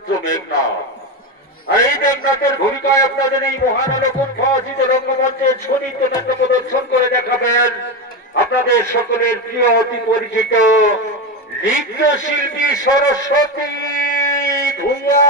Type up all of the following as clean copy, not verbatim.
পুত্র মেঘনাথ। আর এই মেঘনাথের ভূমিকায় আপনাদের এই মহানলক উদ্ভাসিত রঙ্গমঞ্চের ছবিতে নাট্য প্রদর্শন করে দেখাবেন আপনাদের সকলের প্রিয় অতি পরিচিত নৃত্যশিল্পী সরস্বতী ভূঁইয়া।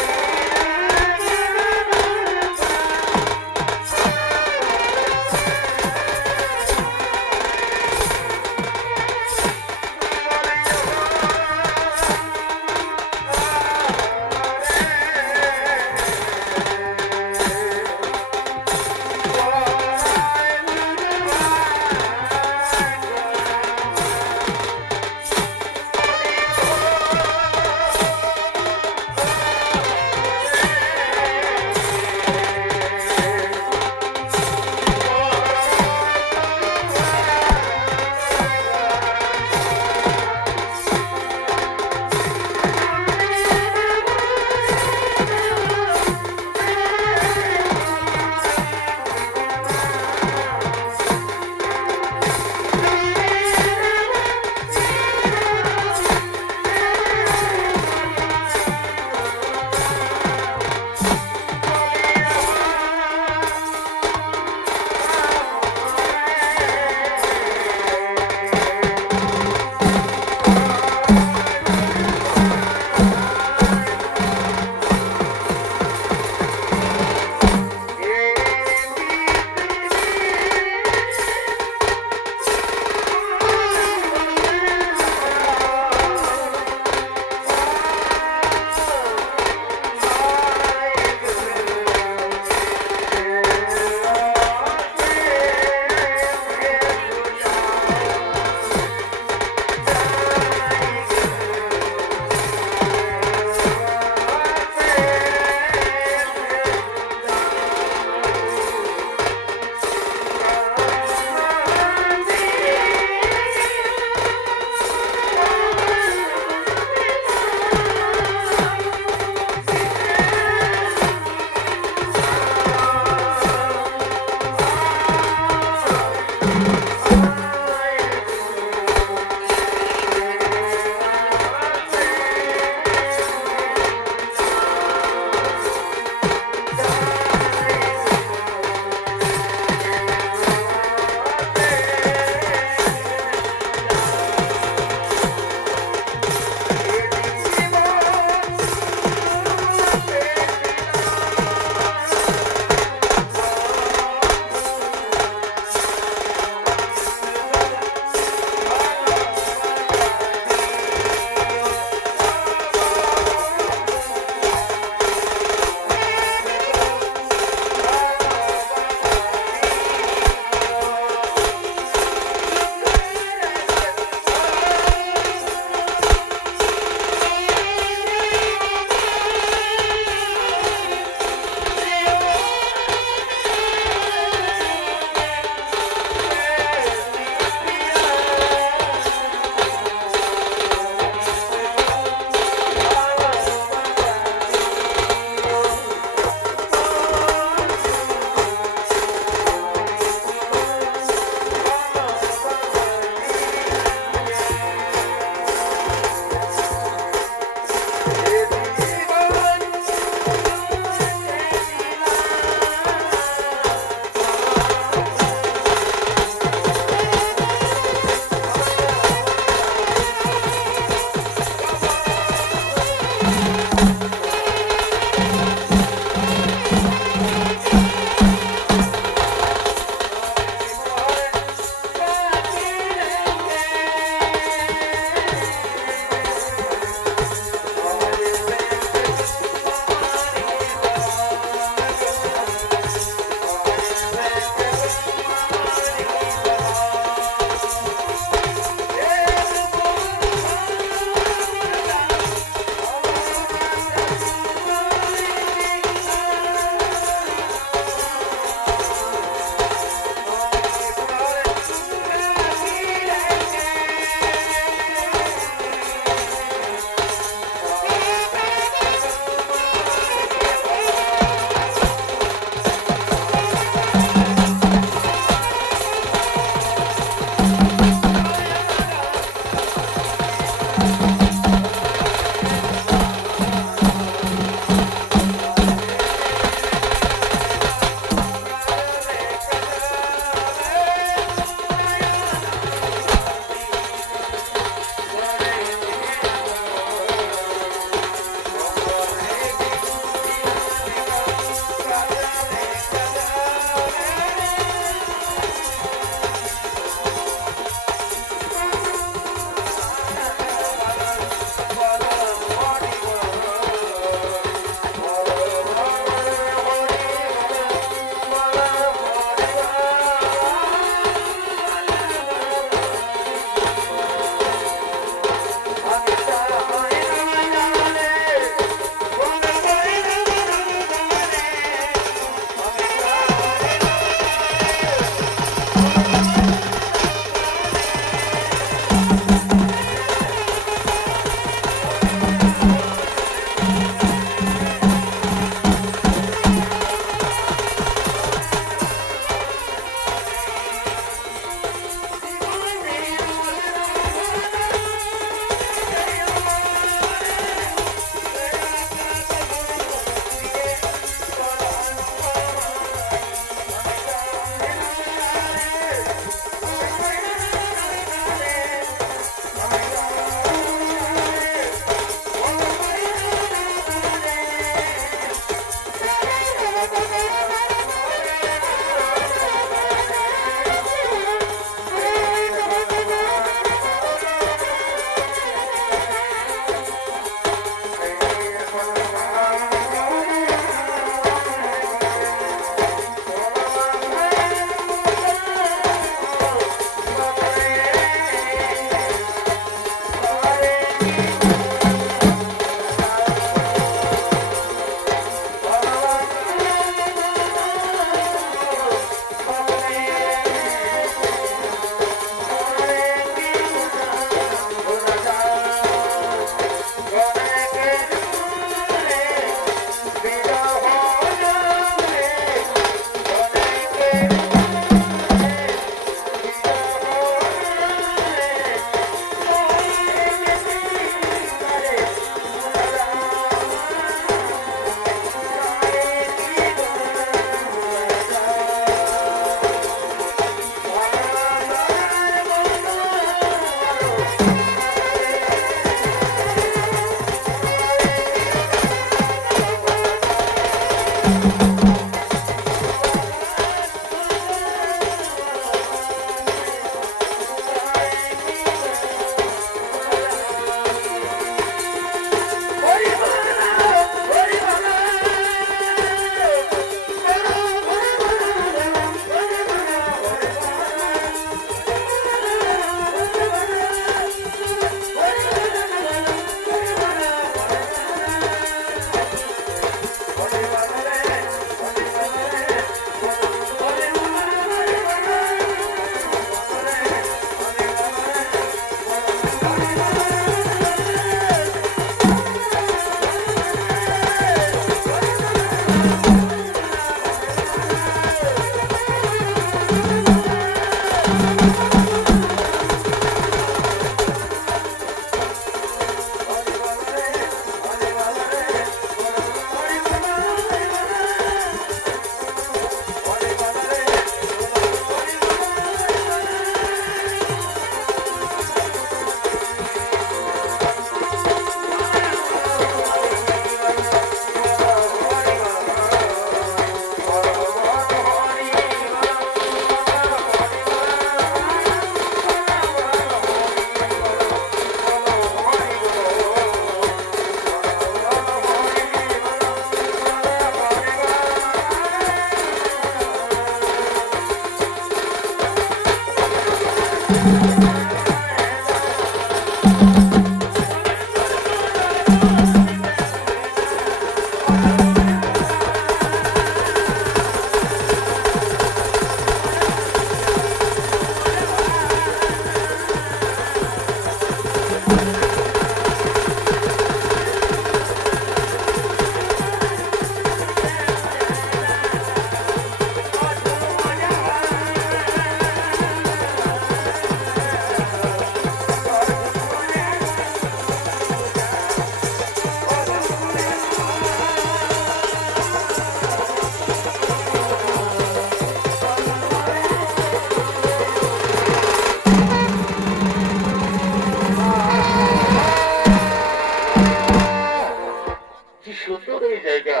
কি সুন্দর এই জায়গা।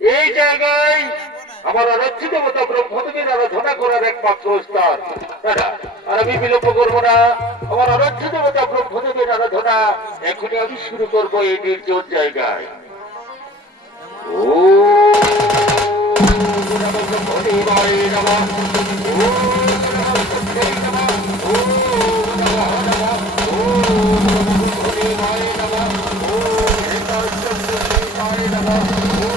এই জায়গায় আমার আরাধ্য দেবতা ব্রহ্মদেবের আরাধনা করার একমাত্র স্থান। দাদা, আর আমি বিলম্ব করবো না, আমার আরাধ্য দেবতা ব্রহ্মদেবের আরাধনা এখনই আমি শুরু করবো এই নির্জন জায়গায়। ও ব্রহ্মদেবায় নমঃ, ও ব্রহ্মদেবায় নমঃ, ও নমঃ, ও ব্রহ্মদেবায় নমঃ, ও হেতাশ্চন্দ্রদেবায় নমঃ, ও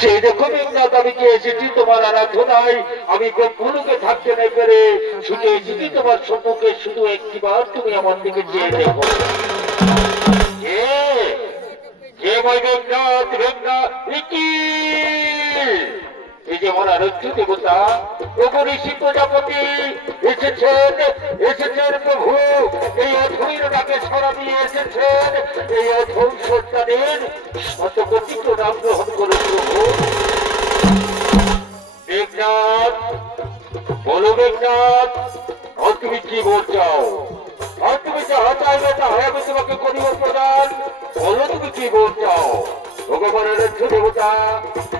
সেই দেখো মেঘনাথ, আমি কে এসেছি তোমার আরাধনায়। আমি ব্রহ্মলোকে থাকতে না পেরে ছুটে এসেছি তোমার সম্মুখে, শুধু একটিবার তুমি আমার দিকে চেয়ে দেখো। কে ভাই মেঘনাথ? মেঘনাথ এই যে আমার আরাধ্য দেবতা প্রভু ঋষি প্রজাপতি এসেছেন, এসেছেন প্রভু। এই অধৈর ডাকে সাড়া দিয়ে এসেছেন। এই অধম সন্তানের শতকোটি প্রণাম গ্রহণ করুন প্রভু। মেঘনাথ, বলো মেঘনাথ, আর তুমি কি বলছাও? আর তুমি যাহা চাইবে তাহাই আমি তোমাকে করিব প্রদান। বলো তুমি কি বলছাও? ভগবানের দেবতা,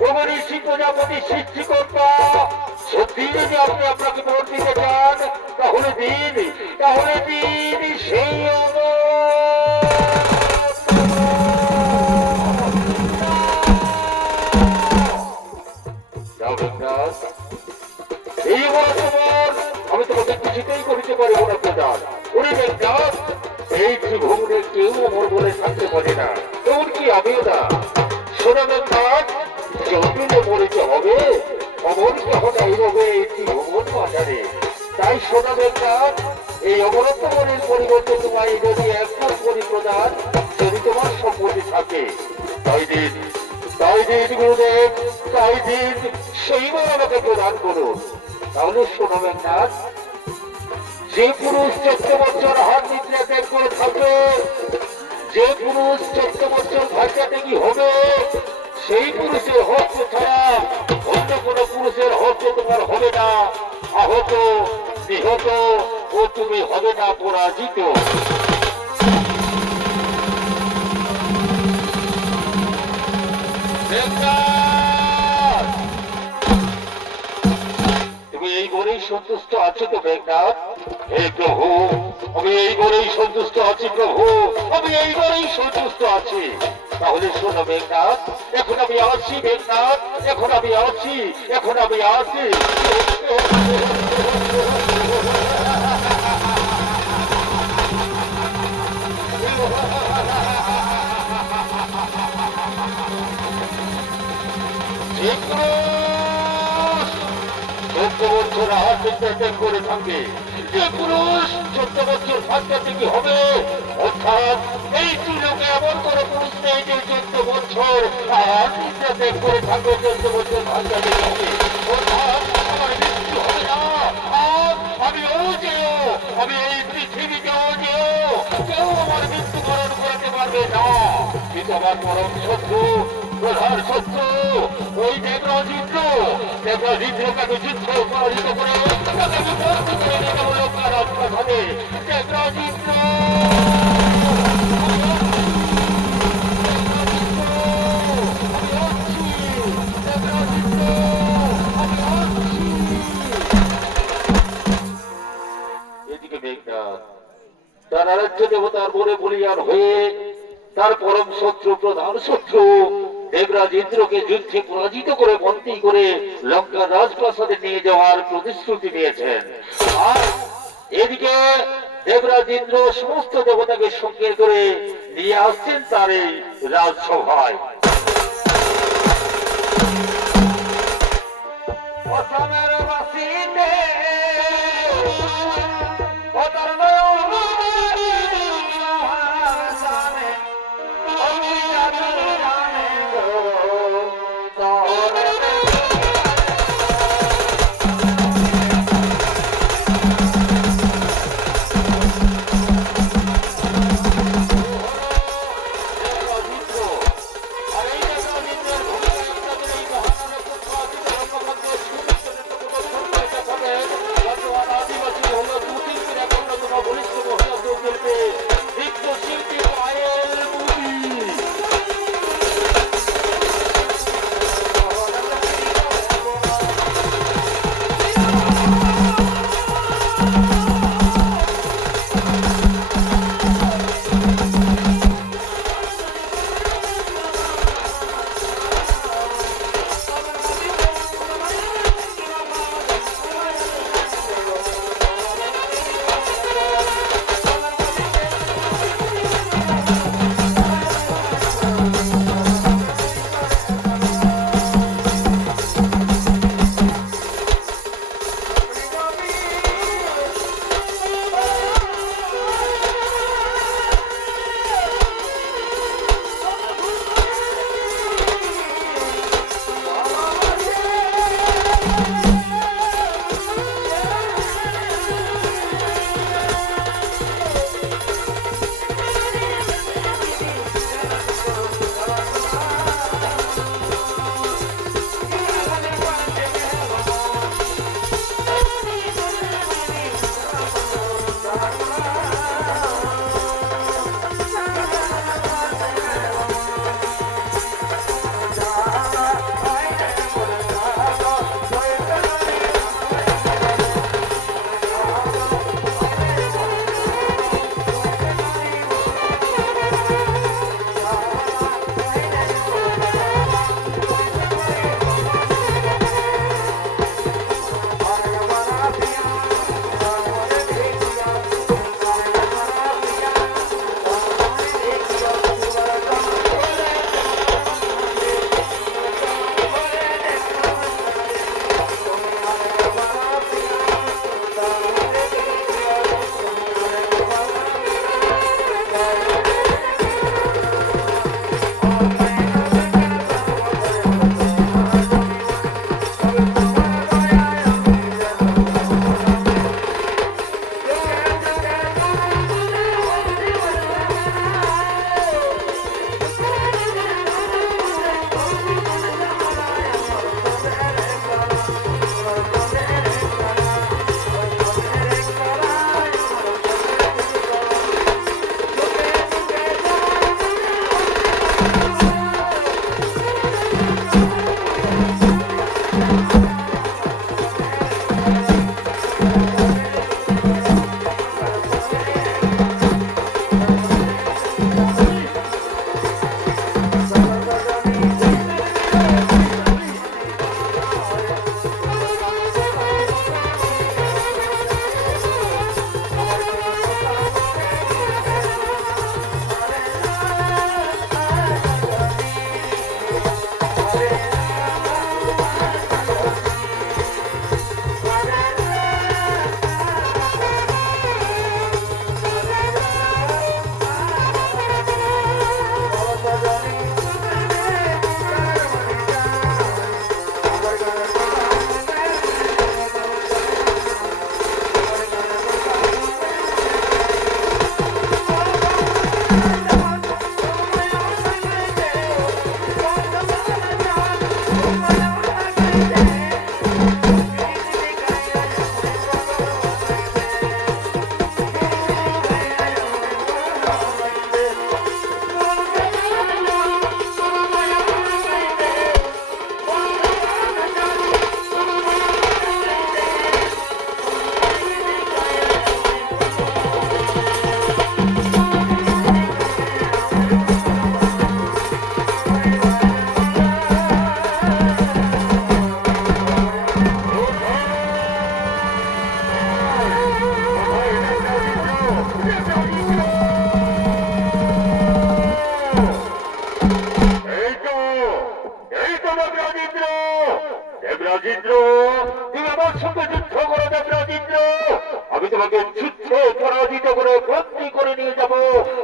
ভগবান ঋষি প্রজাপতি সৃষ্টিকর্তা, সত্যি যদি আপনি আপনাকে ভোট দিতে চান তাহলে দিন, তাহলে দিন সেই এই বর্তমান আমি তোমাকে কিছুতেই করিতে পারব না প্রদান। উনি মেঘনাথ, এই ত্রিভুবনে কেউ অমর বলে থাকতে পারে না, এমনকি আমিও না। শোনা মেঘনাথ, জন্মিলে মরিতে হবে, অমর যখন এইভাবে এই ত্রিভুবন বাজারে। তাই শোনা মেঘনাথ, এই অমরত্ব মনের পরিবর্তে তোমায় যদি একমাস করি প্রদান, যদি তোমার সম্পত্তি থাকে, তাই দিন, তাই দিন গুরুদেব, তাই দিন, সেইবার আমাকে প্রদান করুন। তাহলে শোনো মেঘনাথ, যে পুরুষ 14 বছর হাত নিদ্রা ত্যাগ করে থাকবে, যে পুরুষ 14 বছর ভাগ্যাতে কি হবে, সেই পুরুষের হস্ত ছাড়া অন্য কোন পুরুষের হস্ত তোমার হবে না আহত, নিহত, ও তুমি হবে না পরাজিত। তুমি এই বলেই সন্তুষ্ট আছো তো মেঘনাথ? হে প্রভু, আমি এই বলেই সন্তুষ্ট আছি প্রভু, আমি এই বলেই সন্তুষ্ট আছি। তাহলে শোনো মেঘনাথ, এখন আমি আছি মেঘনাথ, এখন আমি আছি, এখন আমি আছি। বছর হাত ত্যাগ করে থাকে, যে পুরুষ 14 বছর ভাগ্যাতে কি হবে, অর্থাৎ এই যুগে এমন কোন পুরুষ নেই যে 14 বছর হাত ত্যাগ করে থাকবে, 14 বছর ভাগ্যাতে হবে, অর্থাৎ আমার মৃত্যু হবে না। আমি ও যেও, আমি এই পৃথিবীকেও যেও, কেউ আমার মৃত্যুবরণ করাতে পারবে না। কিন্তু আমার পরম শত্রু, প্রধান শত্রু ওই দেবরাজিন্দ্র, দেবরাজিন্দ্রকে যুদ্ধ পরাজিত করে তাকে আমি বন্দি করে নিয়ে যাবো লঙ্কা রাজপ্রাসাদে। দেবরাজিন্দ্র, এদিকে মেঘনাথ তার আরাধ্য দেবতার বলে বলিয়ান হয়ে তার পরম শত্রু, প্রধান শত্রু দেবরাজ ইন্দ্রকে যুদ্ধে পরাজিত করে বন্দী করে লঙ্কা রাজপ্রাসাদে নিয়ে যাওয়ার প্রতিশ্রুতি দিয়েছেন। আর এদিকে দেবরাজ ইন্দ্র সমস্ত দেবতাকে সঙ্গে করে নিয়ে আসছেন তার এই রাজসভায়।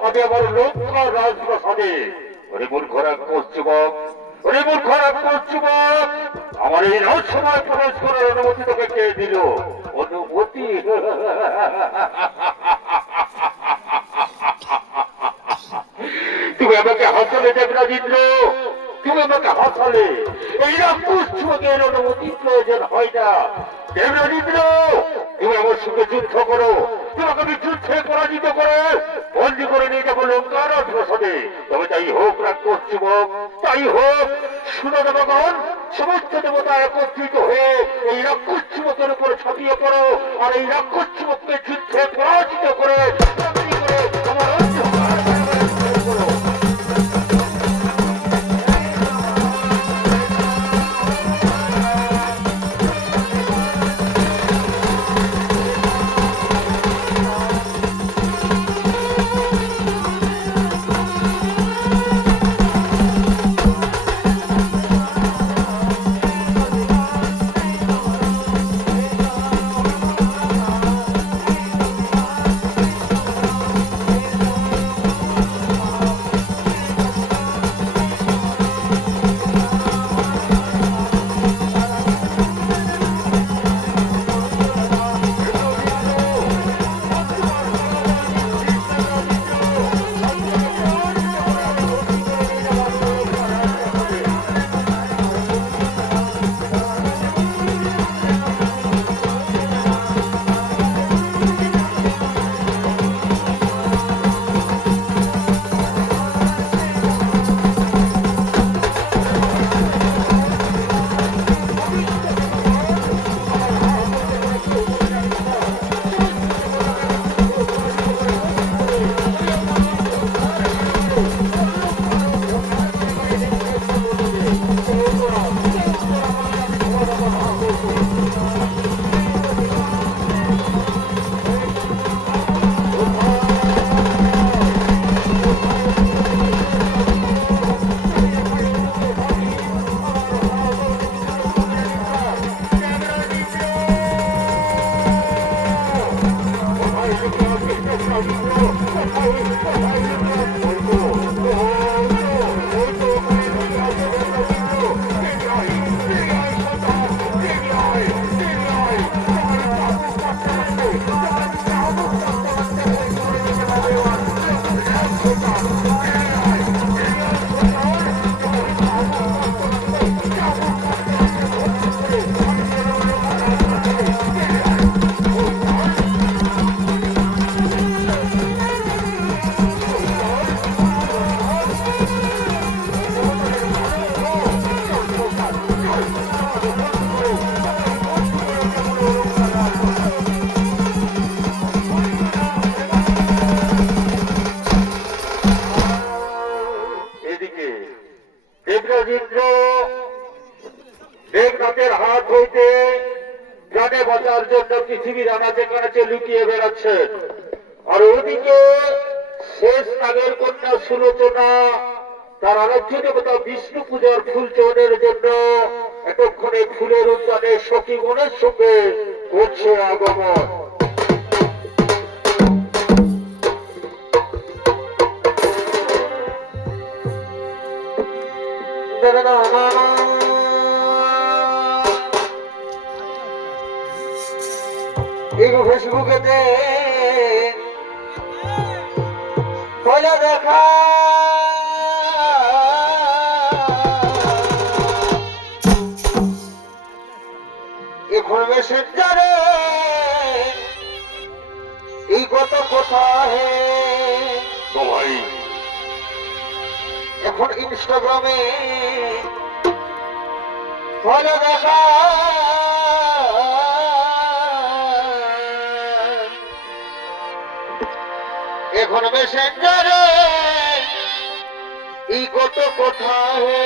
আমি আমার লঙ্কা রাজপ্রাসাদে। ওরে মূর্খরা যুবক, ওরে মূর্খরা যুবক, আমার এই রাজসভায় প্রবেশ করার অনুমতি তোকে কে দিল? অনুমতি? তুমি আমাকে হাসালে দেবরাজেন্দ্র, তুমি আমাকে হাসালে। এই রাক্ষস যুবকের অনুমতি প্রয়োজন হয় না। দেবরাজেন্দ্র, তুমি আমার সঙ্গে যুদ্ধ করো, তোমাকে আমি যুদ্ধে পরাজিত করে বন্দি করে নিয়ে যাবো লঙ্কার রাজপ্রাসাদে। তবে তাই হোক রাক্ষস যুবক, তাই হোক। শুনো দেবগণ, সমস্ত দেবতা একত্রিত হয়ে এই রাক্ষস যুবকের উপর ছাপিয়ে পড়ো, আর এই রাক্ষস যুবককে যুদ্ধে পরাজিত করে আমার অন্ধকার করো। দেবরাজেন্দ্র দেবনাথের হাত হইতে জানে বাঁচার জন্য পৃথিবীর আনাচে কানাচে লুকিয়ে বেড়াচ্ছেন। আর ওদিকে শেষ নাগের কন্যা সুলোচনা তার আরাধ্য দেবতা বিষ্ণু পূজার ফুল চয়নের জন্য এতক্ষণে ফুলের উদ্যানে সখীগণের সঙ্গে করছে আগমন। ফেসবুকেতে পয়লা দেখা এখন মেসেঞ্জারে এই কত কথা হে ভাই, এখন ইনস্টাগ্রামে পয়লা দেখা এখন মেসেঞ্জারে এই কত কথা হে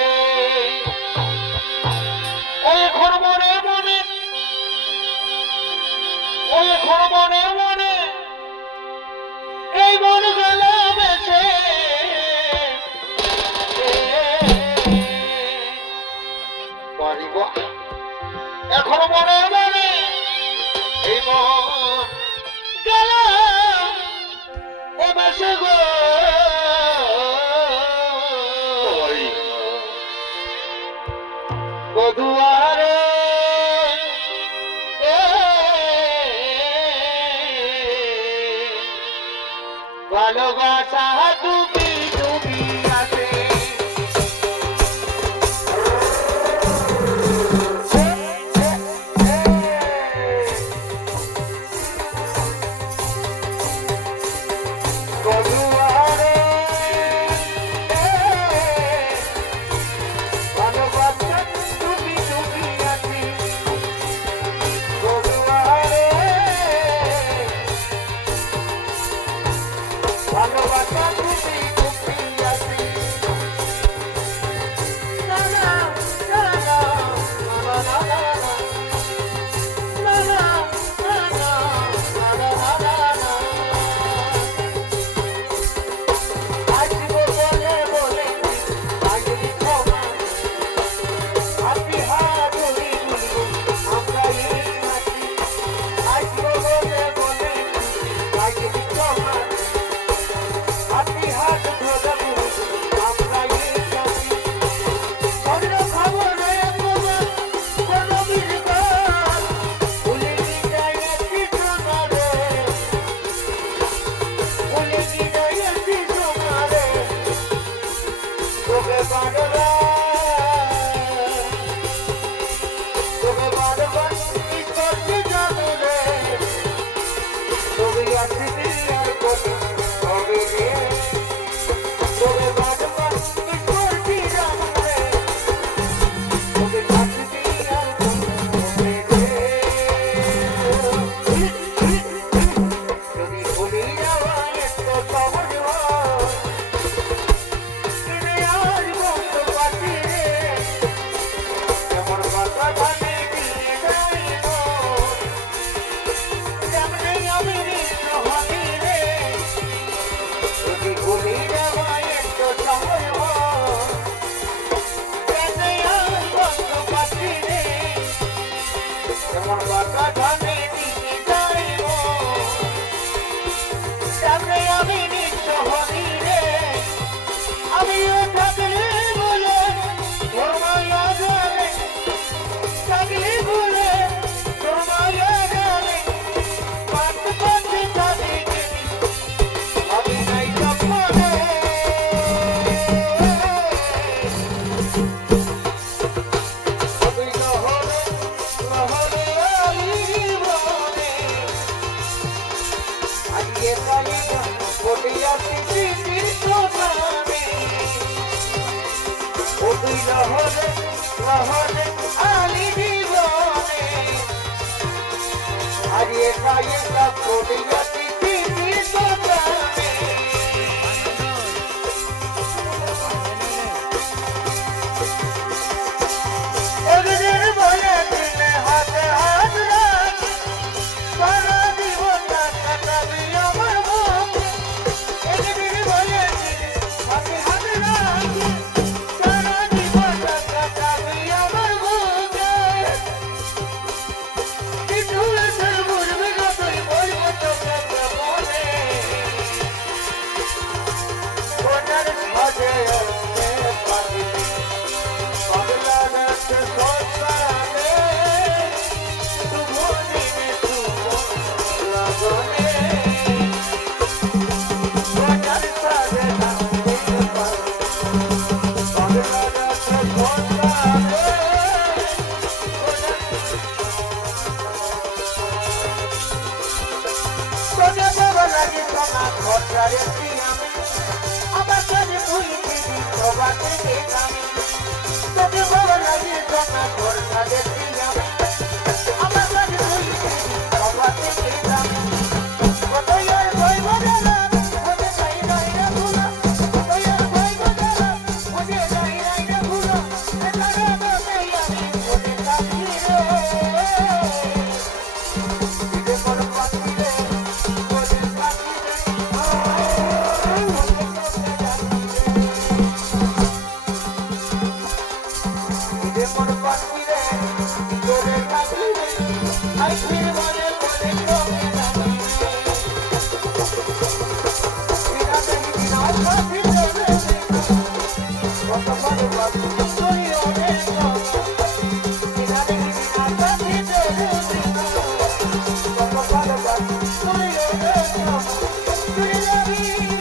এখন মনে মনে এখন মনে মনে এই মন গেল বেশে পারিব এখন মনে মনে এই মন গেল বেশে গো ভালোবাসা ডুবি ডুবি আসে বধুয়ারে ভালোবাসা ডুবি ডুবি আসি বধুয়ারে ভালোবাসা ডুবি ডুবি আসি না না না না না না না Thank you.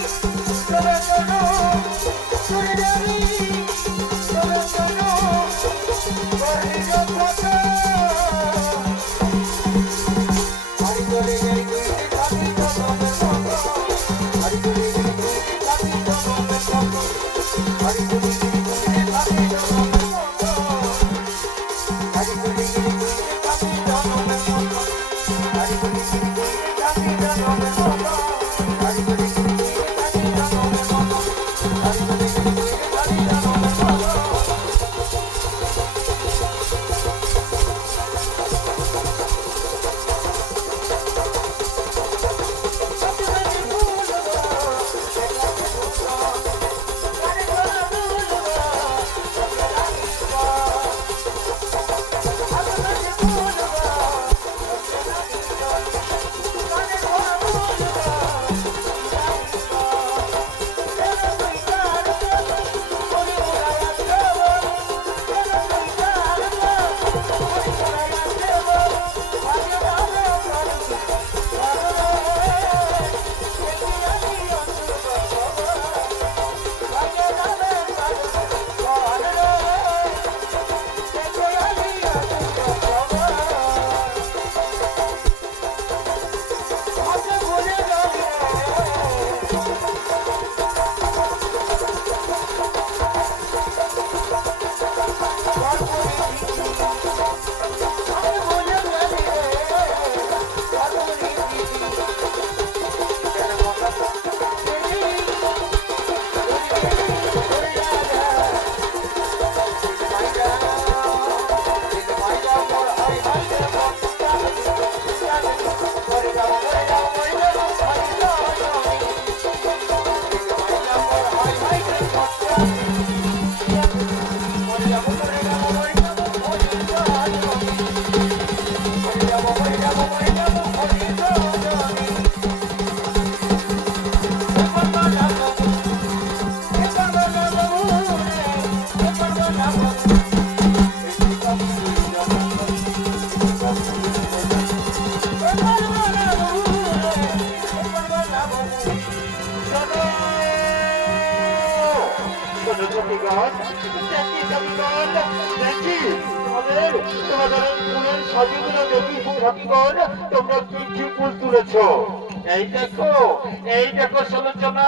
এই দেখো সুলোচনা,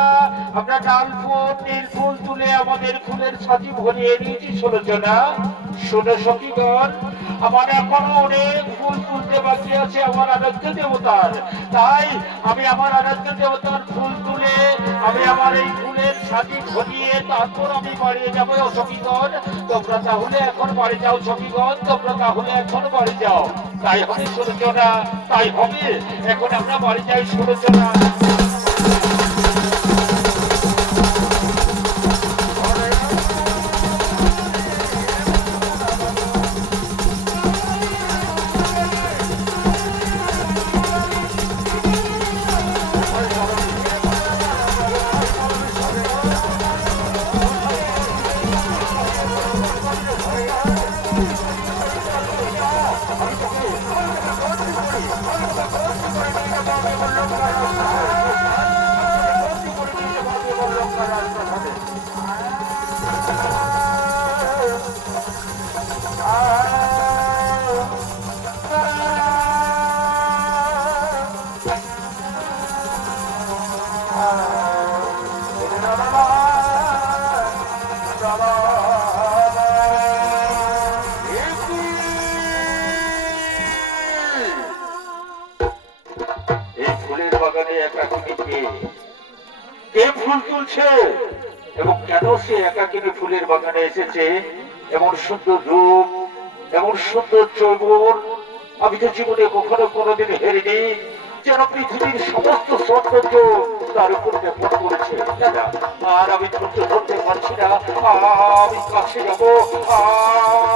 আমরা ডাল ফুল নীল ফুল তুলে আমাদের ফুলের সাজি ভরিয়ে নিয়েছি সুলোচনা। শোনো সখীগণ, আমার এখনো অনেক ফুল তুলতে বাকি আছে আমার আরাধ্য দেবতার। তাই আমি আমার আরাধ্য দেবতার ফুল তুলে আমি আমার এই ফুলের সাজি ভরিয়ে তারপর আমি বাড়িয়ে যাবো সখীগণ। তোমরা তাহলে এখন বাড়ি যাও সখীগণ, তোমরা তাহলে এখন বাড়ি যাও। তাই হবে সুলোচনা, তাই হবে। এখন আমরা বাড়ি যাই সুলোচনা। ফুল তুলছে এবং কেন সে একাকিনী ফুলের বাগানে এসেছে? এমন সুন্দর রূপ, এমন সুন্দর যৌবন আমি তো জীবনে কখনো কোনোদিন হেরিনি। যেন পৃথিবীর সমস্ত সৌন্দর্য তার উপর নির্ভর করেছে। আর আমি ধৈর্য ধরতে পারছি না, আমি কাছে যাবো,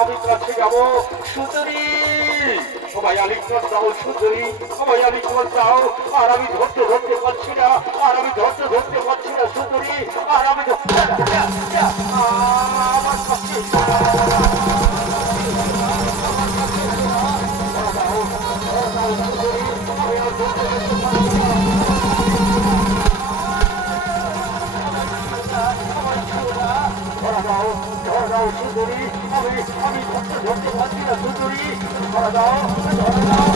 আমি কাছে যাবো। সুন্দরী, সবাই আলিঙ্গন দাও সুন্দরী, সবাই আলিঙ্গন দাও। আর আমি ধৈর্য ধরতে পারছি না, আর আমি ধৈর্য ধরতে পারছি না সুন্দরী। আর আমি আমার কাছে সুন্দরী, আমি ধরতে পারছি না সুন্দরী। ধরা দাও, ধরা দাও।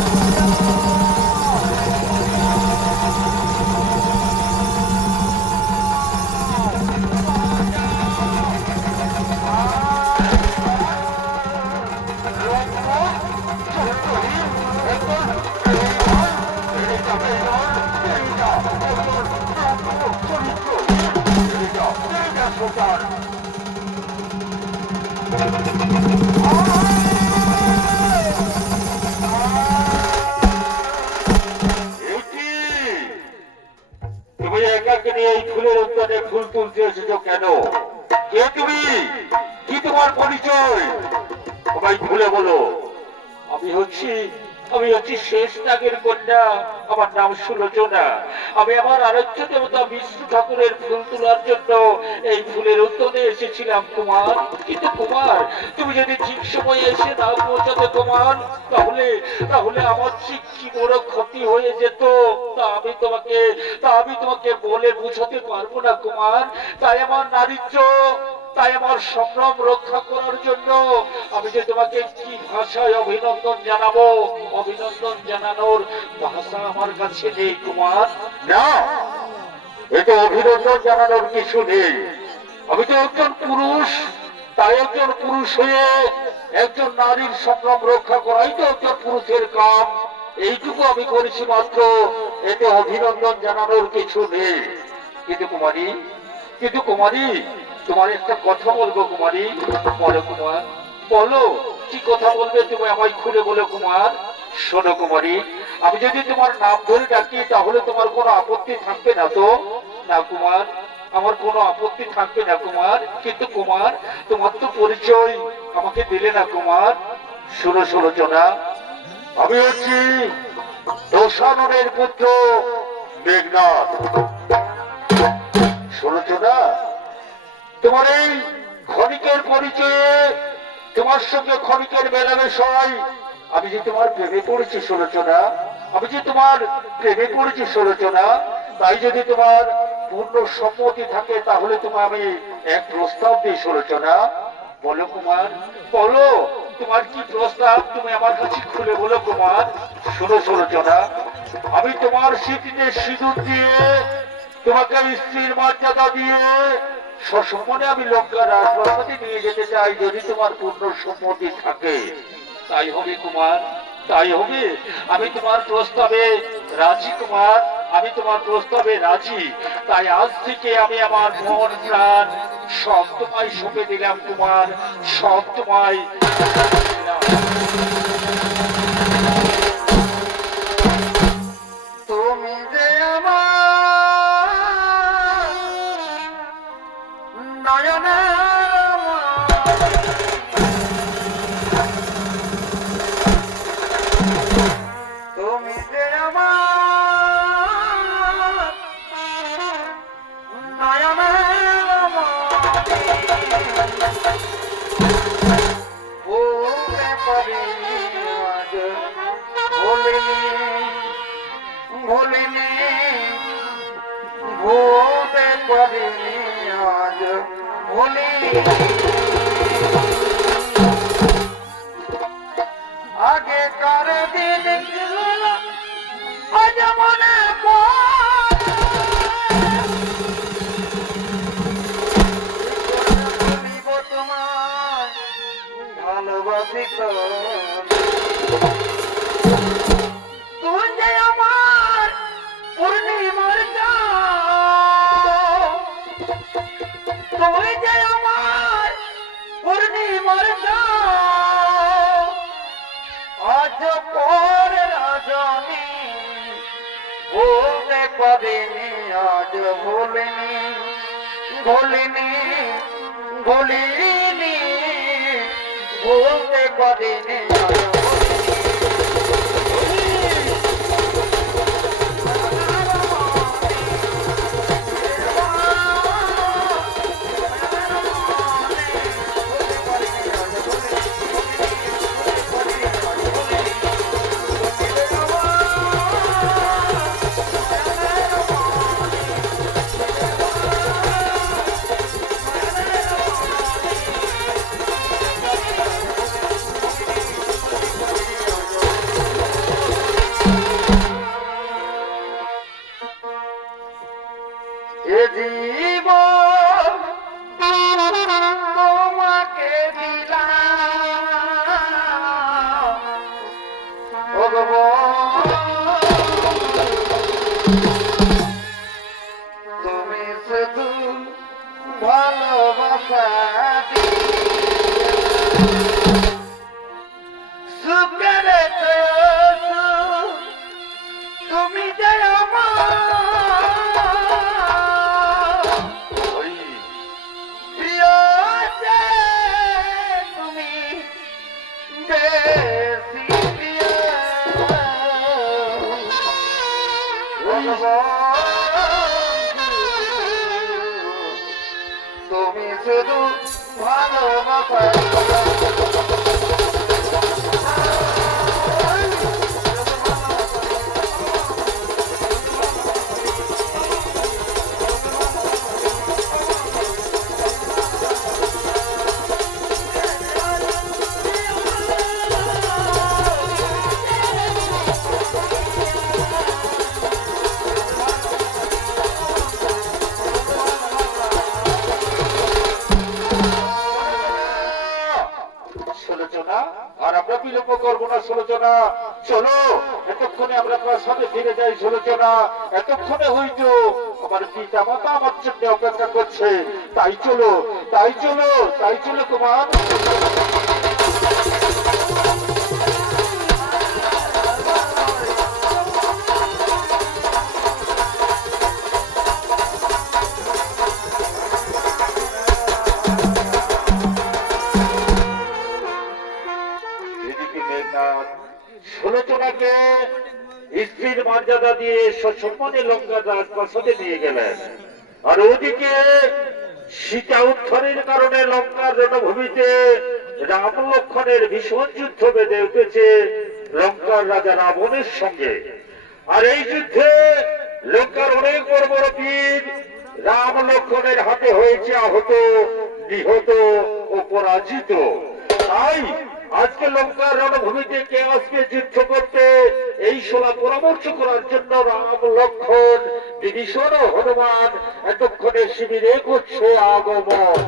তুমি একাকে নিয়ে এই ফুলের উদ্যানে ফুল তুলতে এসেছো কেন? কে তুমি? কি তোমার পরিচয়? সবাই খুলে বলো। আমি হচ্ছি শেষ নাগের কন্যা। আমার নাম সুলোচনা। আমি আমার আরাধ্য দেবতা বিষ্ণু ঠাকুরের ফুল তোলার জন্য এই ফুলের উদ্যানে এসেছিলাম কুমার। কিন্তু কুমার, তুমি যদি ঠিক সময়ে এসে না পৌঁছাতে কুমার, তাহলে তাহলে আমার ঠিক কি বড় ক্ষতি হয়ে যেত তা আমি তোমাকে বলে বুঝাতে পারবো না কুমার। তাই আমার সম্ভ্রম রক্ষা করার জন্য আমি যে তোমাকে কি ভাষায় অভিনন্দন জানাবো, অভিনন্দন জানানোর ভাষা আমার কাছে নেই কুমার। না, এটা অভিনন্দন জানানোর কিছু নেই। আমি তো একজন পুরুষ, তাই একজন পুরুষ হয়ে একজন নারীর সম্ভ্রম রক্ষা করাই তো একজন পুরুষের কাম। এইটুকু আমি করেছি মাত্র, এতে অভিনন্দন জানানোর কিছু নেই। কিন্তু কুমারী তোমার একটা কথা বলবো কুমারী। বলো কুমার, বলো কি কথা বলবে তুমি আমায় খুলে বলো কুমার। শোনো কুমারী, আমি যদি তোমার নাম ধরে ডাকি তাহলে তোমার কোনো আপত্তি থাকবে না তো? না কুমার, আমার কোনো আপত্তি থাকবে না কুমার। কিন্তু কুমার, তোমার তো পরিচয় আমাকে দিলে না কুমার। শোনো সুলোচনা, আমি হচ্ছি দশাননের পুত্র মেঘনাথ। সুলোচনা, তোমার এই ক্ষণিকের পরিচয়ে, তোমার সঙ্গে ক্ষণিকের মেলামেশায় আমি যে তোমার প্রেমে পড়েছি সুলোচনা, সুলোচনা। তাই যদি তোমার পূর্ণ সম্মতি থাকে তাহলে তোমার আমি এক প্রস্তাব দিই সুলোচনা। বলো কুমার, বলো তোমার কি প্রস্তাব, তুমি আমার কাছে খুলে বলো কুমার। শোনো সুলোচনা, আমি তোমার স্মৃতিতে সিঁদুর দিয়ে, তোমাকে আমি স্ত্রীর মর্যাদা দিয়ে সসম্মানে আমি লঙ্কা রাজপ্রাসাদে নিয়ে যেতে চাই, যদি তোমার পূর্ণ সম্মতি থাকে। তাই হবে কুমার, তাই হবে। আমি তোমার প্রস্তাবে রাজি কুমার, আমি তোমার প্রস্তাবে রাজি। তাই আজ থেকে আমি আমার মন প্রাণ সব তোমায় সঁপে দিলাম কুমার, সব তোমায় দিলাম। তুমি যে আমার নয়নের তুমি যে আমার নয়নের ভুলতে পারিনি আজ, ভুলিনি ভুলতে পারিনি আজ, ভুলিনি আগেকার দিন আজ মনে বলিব তোমায় ভালোবাসি তো। তুই যে আমার পূর্ণিমার চাঁদ, তুই যে আমার পূর্ণিমার চাঁদ, আজ পর রজনী ভুলতে পারিনি আজ, ভুলিনি ভুলিনি ভুলিনি ভুলতে পারিনি আজ, এ জীবন তোমাকে দিলাম, ও তুমি শুধু ভালোবাসা দিয়ে সুখের তুমি যে আমার ওই প্রিয় যে তুমি বেশি প্রিয় তুমি শুধু ভালোবাসা সুলোচনা, আর আমরা বিলম্ব করবো না সুলোচনা। চলো এতক্ষণে আমরা প্রাসাদে ফিরে যাই সুলোচনা। এতক্ষণে হয়তো আমার পিতা মাতা আমার জন্য অপেক্ষা করছে। তাই চলো, তাই চলো, তাই চলো কুমার। এদিকে মেঘনাথ সুলোচনাকে স্ত্রীর মর্যাদা দিয়ে সসম্মানে লঙ্কার রাজপ্রাসাদে নিয়ে গেলেন। আর ওদিকে সীতা উদ্ধারের কারণে লঙ্কার রণভূমিতে রাম লক্ষ্মণের ভীষণ যুদ্ধ বেঁধে উঠেছে লঙ্কার রাজা রাবণের সঙ্গে। আর এই যুদ্ধে লঙ্কার অনেক বড় বড় বীর রাম লক্ষ্মণের হাতে হয়েছে আহত, নিহত ও পরাজিত। তাই আজকে লঙ্কার রণভূমিতে কে আসবে যুদ্ধ করতে, এই সোলা পরামর্শ করার জন্য রাম লক্ষ্মণ বিভীষণ ও হনুমান এতক্ষণে শিবিরে করছে আগমন।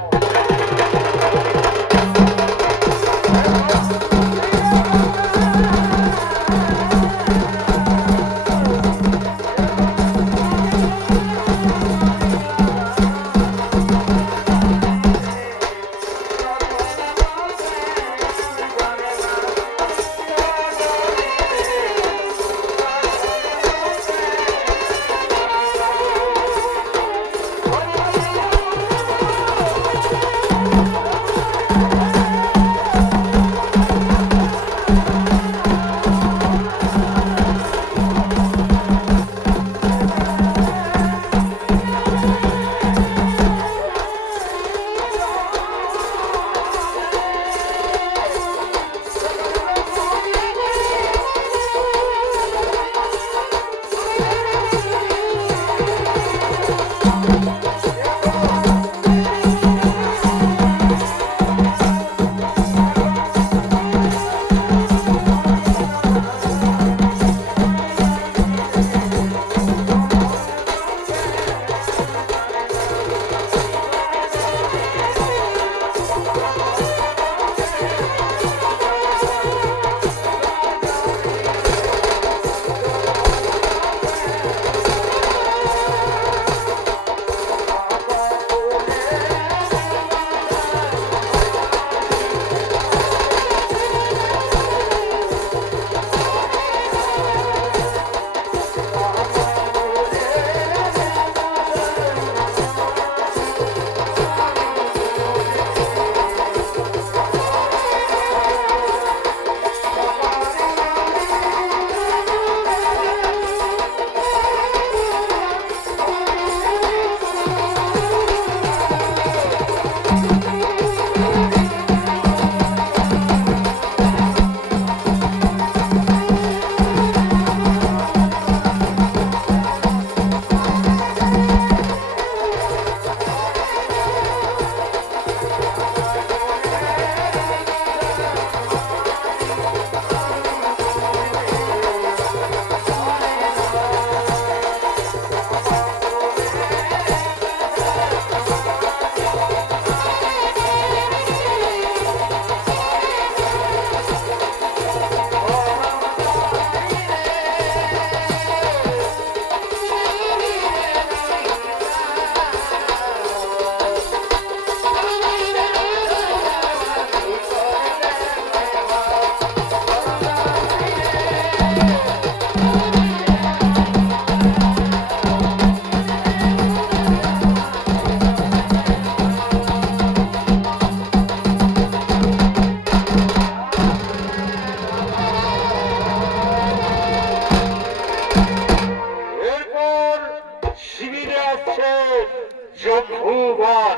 হনুমান।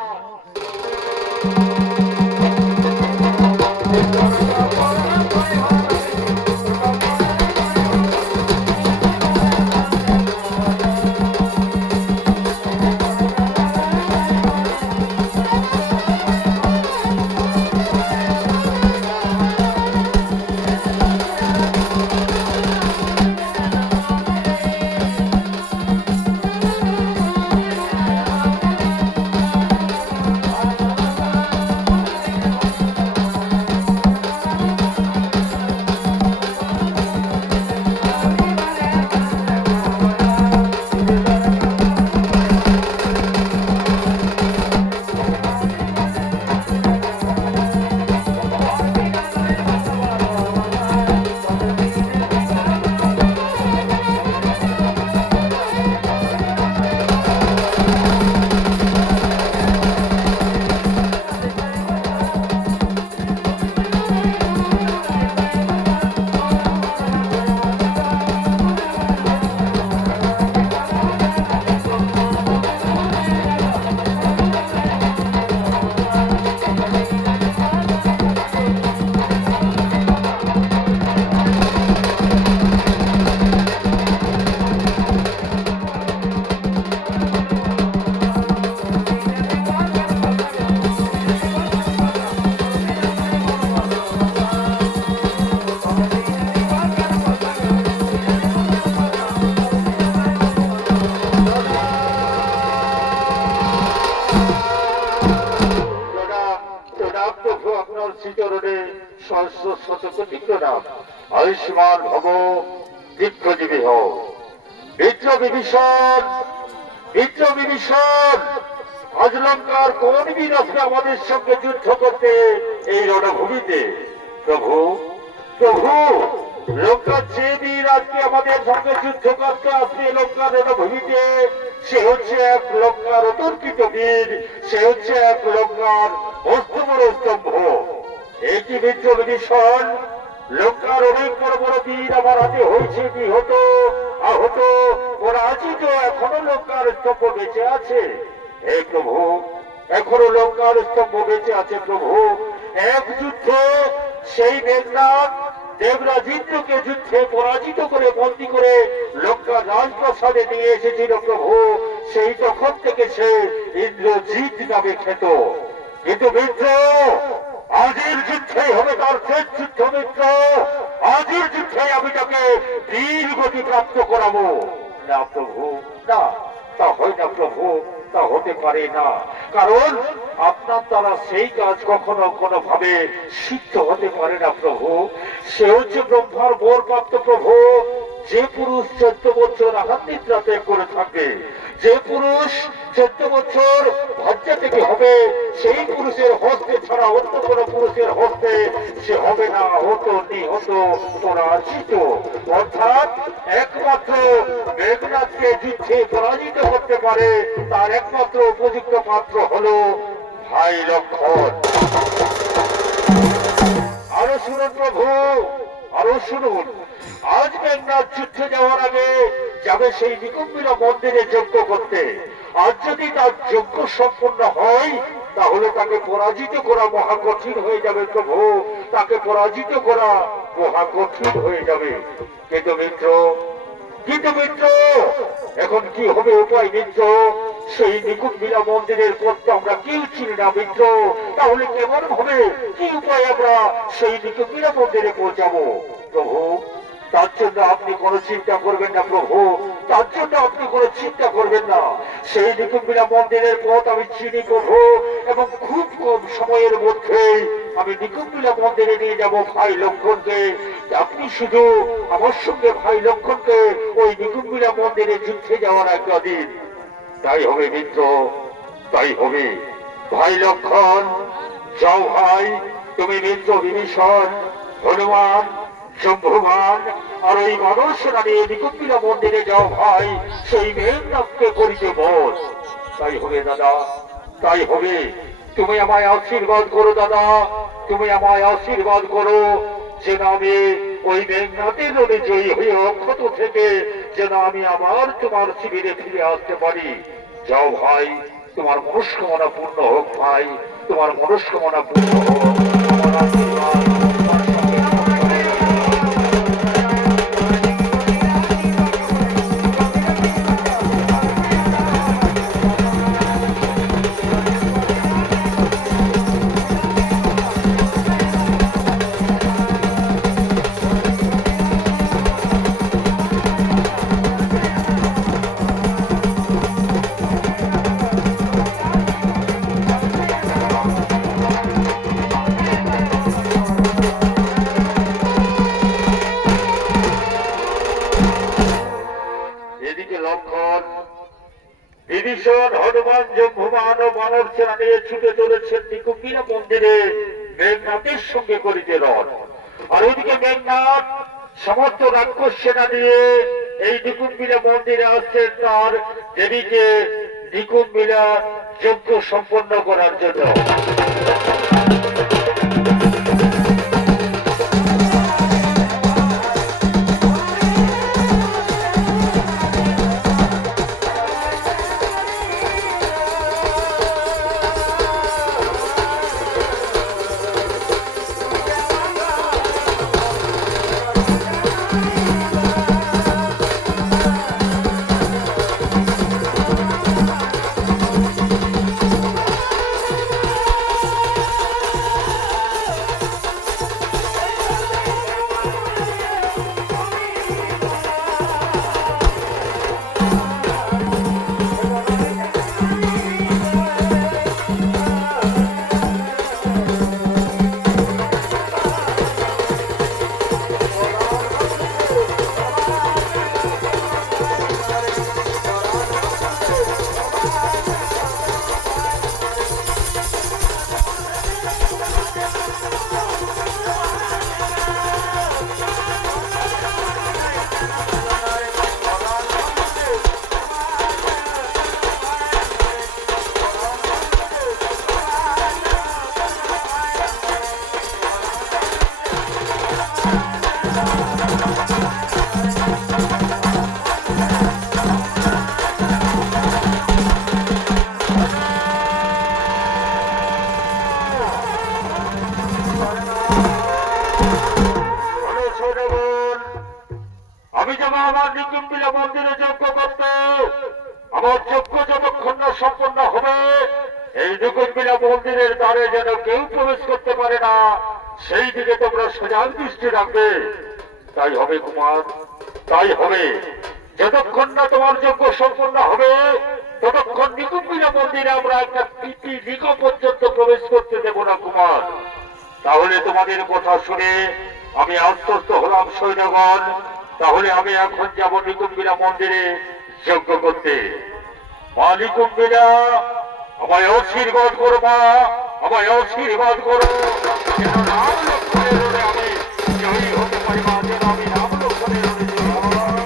প্রভু আপনার শ্রীচরণে সহস্র শতকোটি প্রণাম। আয়ুষ্মান ভব, দীর্ঘজীবী হও। মিত্র বিভীষণ, মিত্র বিভীষণ, আজ লঙ্কার কোন বীর আছে আমাদের সঙ্গে যুদ্ধ করতে এই রণভূমিতে? প্রভু, প্রভু, লঙ্কার যে বীর আজকে আমাদের সঙ্গে যুদ্ধ করতে আসবে লঙ্কার রণভূমিতে, সে হচ্ছে এক লঙ্কার অতর্কিত বীর, সে হচ্ছে এক লঙ্কার অস্তবর স্তম্ভ। এই কি মিত্র বিভীষণ? লঙ্কার অনেক বড় বড় বীর আমার হাতে হয়েছে নিহত, আহত, পরাজিত, এখনো লঙ্কার স্তম্ভ বেঁচে আছে। হে প্রভু, এখনো লঙ্কার স্তম্ভ বেঁচে আছে প্রভু। এক যুদ্ধে সেই মেঘনাদ দেবরাজ ইন্দ্রকে যুদ্ধে পরাজিত করে বন্দী করে লঙ্কা রাজপ্রাসাদে নিয়ে এসেছিল প্রভু। সেই তখন থেকে সে ইন্দ্রজিৎ নামে খ্যাত। কিন্তু মিত্র, আজের যুদ্ধে হবে তার শেষ যুদ্ধ মিত্র। আজের যুদ্ধে আমি তাকে বীর গতি প্রাপ্ত করাবো। না প্রভু, না, তা হয় না প্রভু, তা হতে পারে না। কারণ আপনার দ্বারা সেই কাজ কখনো কোনো ভাবে সিদ্ধ হতে পারে না প্রভু। সে হচ্ছে ব্রহ্মার বর প্রাপ্ত প্রভু। যে পুরুষ 14 বছর আহার নিদ্রা ত্যাগ করে থাকবে, যে পুরুষ 14 বছর ভাজ্যা থেকে হবে, সেই পুরুষের হস্তে ছাড়া অন্য কোন পুরুষের হস্তে সে হবে না হত নিহত পরাজিত। অর্থাৎ একমাত্র মেঘনাথকে যুদ্ধে পরাজিত করতে পারে তার একমাত্র উপযুক্ত পাত্র হলো ভাই লক্ষণ। আরো শুনুন প্রভু, আরো শুনুন। আজ মেঘনাথ যুদ্ধে যাওয়ার আগে যাবে সেই নিকুম্বিরা মন্দিরে যজ্ঞ করতে। আজ যদি তার যজ্ঞ সম্পন্ন হয় তাহলে তাকে পরাজিত করা মহা কঠিন হয়ে যাবে প্রভু, তাকে পরাজিত করা মহা কঠিন হয়ে যাবে। কিন্তু মিত্র, কিন্তু মিত্র, এখন কি হবে উপায় মিত্র? সেই নিকুম্বিরা মন্দিরের পথ তো আমরা কেউ চিনি না মিত্র। তাহলে কেমন হবে, কি উপায় আমরা সেই নিকুম্বিরা মন্দিরে পৌঁছাবো? প্রভু, তার জন্য আপনি কোনো চিন্তা করবেন না প্রভু, তার জন্য আপনি কোনো চিন্তা করবেন না। সেই নিকুম্বিরা মন্দিরের পথ আমি চিনি প্রভু, এবং খুব কম সময়ের মধ্যে আমি নিকুম্বিরা মন্দিরে নিয়ে যাব ভাই লক্ষণকে। আপনি শুধু আমার সঙ্গে ভাই লক্ষণকে ওই নিকুম্বিরা মন্দিরে যুদ্ধে যাওয়ার একটা দিন। তাই হবে মিত্র, তাই হবে। ভাই লক্ষণ, যাও ভাই, তুমি মিত্র বিভীষণ, হনুমান, শম্ভুমান আর ওই মানুষরা নিয়ে নিকুম্বিরা মন্দিরে যাও ভাই, সেই মেঘনাথকে করিতে বল। তাই হবে দাদা, তাই হবে। তুমি আমায় আশীর্বাদ করো দাদা, তুমি আমায় আশীর্বাদ করো, যেন আমি ওই মেঘনাথের রণে জয়ী হয়ে অক্ষত থেকে যেন আমি আবার তোমার শিবিরে ফিরে আসতে পারি। যাও ভাই, তোমার মনস্কামনা পূর্ণ হোক ভাই, তোমার মনস্কামনা পূর্ণ হোক। আমার আশীর্বাদ তোমার সঙ্গে থাকবে। এদিকে লক্ষণ, বিভীষণ, হনুমান, জম্বুমান ও বানর সেনা নিয়ে ছুটে চলেছেন নিকুম্বিলা মন্দিরে মেঘনাথের সঙ্গে করিতে রণ। আর ওইদিকে মেঘনাথ সমস্ত রাক্ষস সেনা নিয়ে এই নিকুম্বিলা মন্দিরে আসছেন তার দেবীকে নিকুম্বিলা যজ্ঞ সম্পন্ন করার জন্য। আমি যাবো আমার নিকুম্বিলা মন্দিরে যজ্ঞ করতে। আমার যজ্ঞ যতক্ষণ না সম্পন্ন হবে এই নিকুম্বিলা মন্দিরের দ্বারে যেন কেউ প্রবেশ করতে পারে না, সেই দিকে তোমরা সজাগ দৃষ্টি রাখবে। তাই হবে কুমার, তাই হবে। যতক্ষণ না তোমার যজ্ঞ সম্পন্ন হবে ততক্ষণ নিকুম্বিলা মন্দিরে আমরা একটা পিপি লিগ পর্যন্ত প্রবেশ করতে দেব না কুমার। তাহলে তোমাদের কথা শুনে আমি আশ্বস্ত হলাম সৈন্যগণ। তাহলে আমি এখন যাব নিকুম্বিলা মন্দিরে যজ্ঞ করতে। মা নিকুম্বিলা, আমায় আশীর্বাদ করো মা, আমায় আশীর্বাদ করো। যেন রাম লক্ষ্মণের রোলে আমি জয়ী হতে পারি মা, যেন আমি রাম লক্ষ্মণের রোলে জয়ী হতে পারি।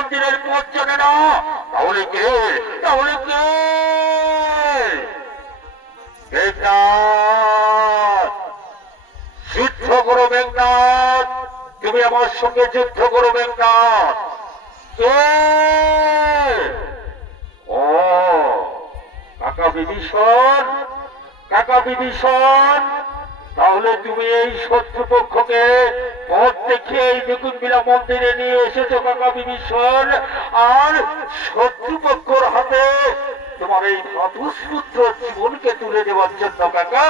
মন্দিরের পথ জানে না, তাহলে কে? তাহলে কে? মেঘনাদ, যুদ্ধ করো মেঘনাদ, তুমি আমার সঙ্গে যুদ্ধ করো মেঘনাদ। কে? ও কাকা বিভীষণ, কাকা বিভীষণ, তাহলে তুমি এই শত্রুপক্ষকে পথ দেখিয়ে এই নিকুঞ্জবিলা মন্দিরে নিয়ে এসেছো কাকা বিভীষণ, আর শত্রুপক্ষর হাতে তোমার এই ভ্রাতুষ্পুত্র জীবনকে তুলে দেওয়ার জন্য কাকা,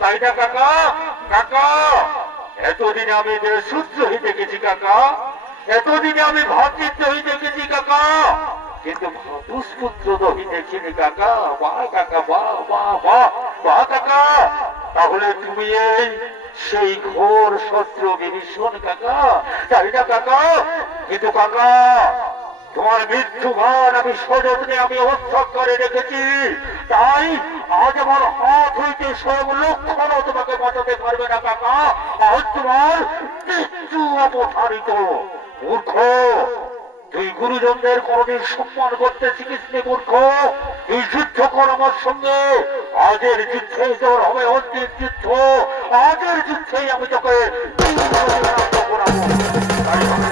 তাই না কাকা? কাকা, এতদিনে আমি দেশদ্রোহী দেখেছি কাকা, এতদিনে আমি ভ্রাতৃদ্রোহী দেখেছি কাকা, কিন্তু ভ্রাতুষ্পুত্র দ্রোহী দেখিনি কাকা। বাহ কাকা, বাহ বাহ বাহ বাহ কাকা, তাহলে তুমি এই সেই ঘোর শত্রু বিভীষণ কাকা, তাই না কাকা? কিন্তু কাকা, তোমার মৃত্যু গান আমি সযত্নে আমি হত্যা করে রেখেছি, তাই আজ আমার হাত হইতে স্বয়ং লক্ষণ তোমাকে বাঁচাতে পারবে না কাকা। আজ তোমার মৃত্যু অবধারিত। মূর্খ, তুই গুরুজনদের কোনদিন সম্মান করতে শিখিস নি মূর্খ। তুই যুদ্ধ কর আমার সঙ্গে, আজের যুদ্ধে তোর হবে অন্তিম যুদ্ধ, আজের যুদ্ধেই আমি তোকে করাবো। তাই হবে